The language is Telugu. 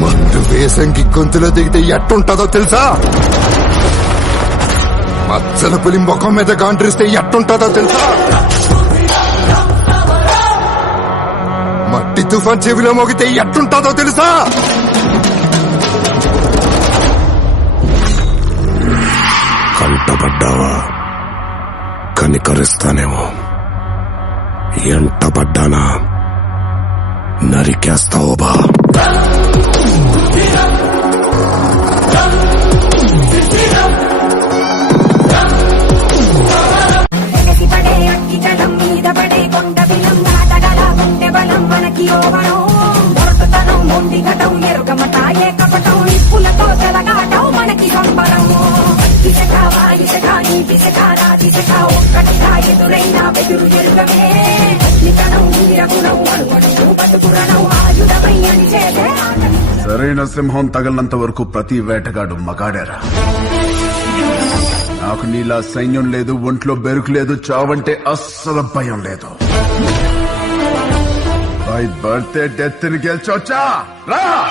మందు వేసంకి గొంతులో దిగితే ఎట్టుంటదో తెలుసా? మచ్చల పులి ముఖం మీద గాండ్రిస్తే ఎట్టుంటదో తెలుసా? మట్టి తుఫాన్ చెవిలో మోగితే ఎట్టుంటదో తెలుసా? కంటపడ్డావా కనికరిస్తానేమో, ఎంటపడ్డానా నరికేస్తావో బా. సరైన సింహం తగలనంత వరకు ప్రతి వేటగాడు మగాడేరా. నాకు నీలా సైన్యం లేదు, ఒంట్లో బెరుకు లేదు, చావంటే అస్సలు భయం లేదు. బై బర్త్డే డెత్ ని గెలిచొచ్చా రా.